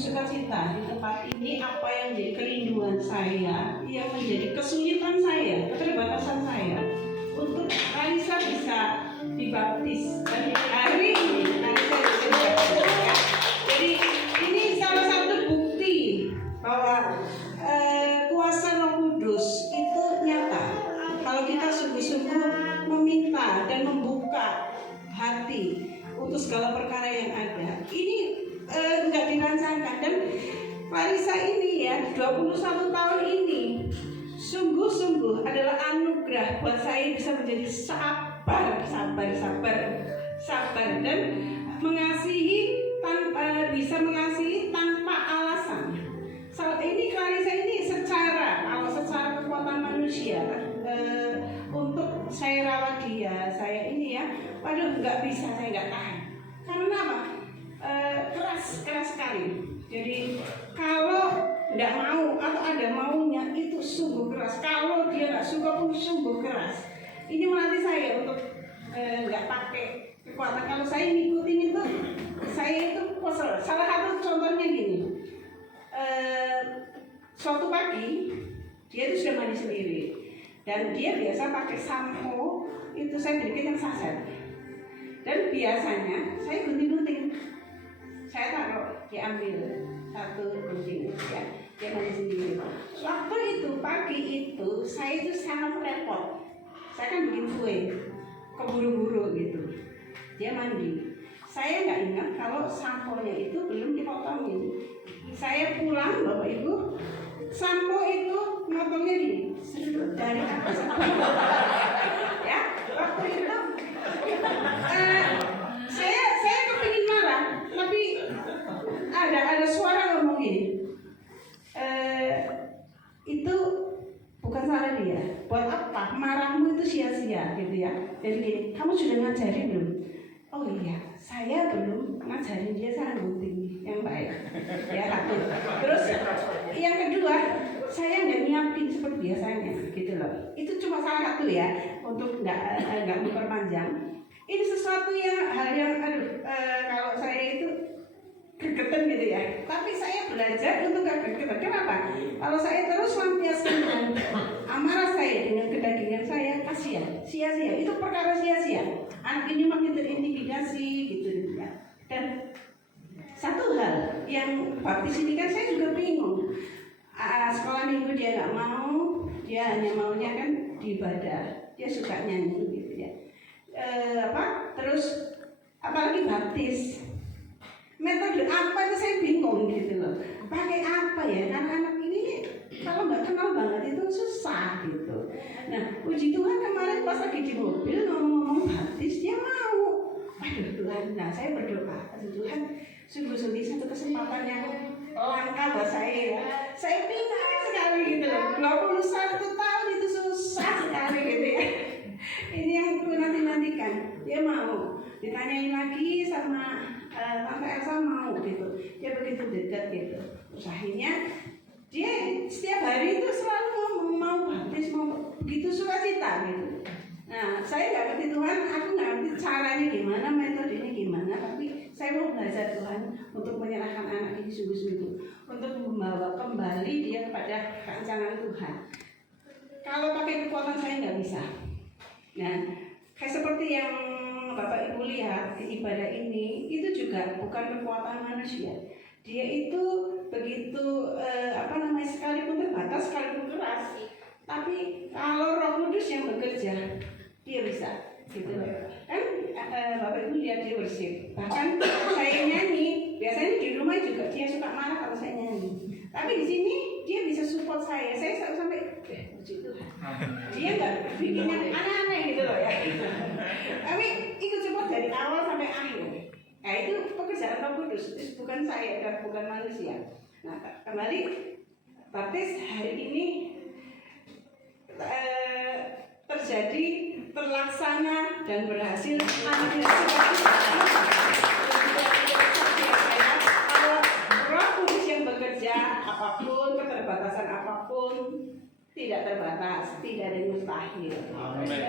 bersukacita di tempat ini. Apa yang menjadi kerinduan saya, yang menjadi kesulitan saya, keterbatasan saya, untuk Raisa bisa dibaptis. Dan hari ini Raisa bisa dibaptis. Ya. Jadi ini salah satu bukti bahwa kuasa Roh Kudus itu nyata. Kalau kita sungguh-sungguh meminta dan membuka hati untuk segala perkara yang ada, ini enggak dirancangkan. Dan Clarissa ini ya 21 tahun ini sungguh-sungguh adalah anugerah buat saya bisa menjadi sabar dan mengasihi bisa mengasihi tanpa alasan. Ini Clarissa ini kalau secara kekuatan manusia untuk saya rawat dia, saya ini ya, waduh nggak bisa, saya nggak tahan. Karena apa? Keras sekali. Jadi kalau nggak mau atau ada maunya itu sungguh keras. Kalau dia nggak suka pun sungguh keras. Ini melatih saya untuk nggak pakai kekuatan. Kalau saya ngikutin itu, saya itu kesel. Salah satu contohnya gini. Suatu pagi dia itu sudah mandi sendiri dan dia biasa pakai sampo itu saya berikan yang saset. Dan biasanya saya gunting-gunting, saya taruh, dia ambil satu gunting ya, dia mandi sendiri. Waktu itu pagi itu saya itu sangat repot. Saya kan bikin kue, keburu-buru gitu. Dia mandi. Saya nggak ingat kalau samponya itu belum dipotongin. Saya pulang, Bapak Ibu, sampo itu motongnya gini, dari atas. Ya, waktu itu saya kepingin marah, tapi ada suara ngomong gini, itu bukan salah dia. Buat apa? Marahmu itu sia-sia gitu ya. Jadi gini, kamu sudah ngajarin belum? Oh iya, saya belum ngajarin dia cara gunting yang baik. Ya, satu. Terus yang kedua, saya nggak nyiapin seperti biasanya, gitu loh. Itu cuma salah satu ya, untuk nggak memperpanjang. Ini sesuatu hal yang kalau saya itu gregetan gitu ya. Tapi saya belajar untuk gak gregetan. Kenapa? Kalau saya terus lampiaskan amarah saya dengan kedagingan saya, kasihan, sia-sia. Itu perkara sia-sia. Anak ini makin terintimidasi gitu ya. Dan satu hal yang baptis ini kan saya juga bingung. Sekolah minggu dia nggak mau, dia hanya maunya kan di ibadah. Dia suka nyanyi gitu ya. Terus apalagi baptis, metode apa itu saya bingung gitu loh. Pakai apa ya? Anak-anak ini kalau nggak kenal banget itu susah gitu. Nah, puji Tuhan kemarin pas lagi di mobil ngomong-ngomong baptis, dia mau. Aduh Tuhan, nah saya berdoa, aduh Tuhan, sungguh-sungguh satu kesempatan yang langka buat saya ya. Saya pintar sekali gitu loh. 21 tahun itu susah sekali gitu ya. Ini yang aku nanti-nantikan. Dia mau. Ditanyain lagi sama Tante Elsa mau gitu. Dia begitu dekat gitu. Terus akhirnya dia setiap hari itu selalu ngomong mau baptis, mau begitu sukacita gitu. Nah, saya nggak ngerti Tuhan, aku nggak ngerti caranya gimana, metodenya gimana, tapi saya mau belajar Tuhan untuk menyerahkan anak ini sungguh-sungguh, untuk membawa kembali dia kepada rancangan Tuhan. Kalau pakai kekuatan saya nggak bisa. Nah, kayak seperti yang Bapak Ibu lihat di ibadah ini, itu juga bukan kekuatan manusia. Dia itu begitu sekalipun terbatas, sekalipun keras. Tapi kalau Roh Kudus yang bekerja, dia bisa, gitu loh. Kan Bapak Ibu lihat dia worship. Bahkan saya nyanyi, biasanya di rumah juga dia suka marah kalau saya nyanyi. Tapi di sini dia bisa support saya sampai puji Tuhan. Dia nggak bikin yang aneh-aneh gitu loh ya. Tapi ikut support dari awal sampai akhir. Nah itu pekerjaan Roh Kudus, itu bukan saya dan bukan manusia. Nah kembali baptis hari ini terjadi, terlaksana dan berhasil. Kalau Roh Kudus yang bekerja, apapun keterbatasan apapun tidak terbatas, tidak ada yang mustahil. Amin.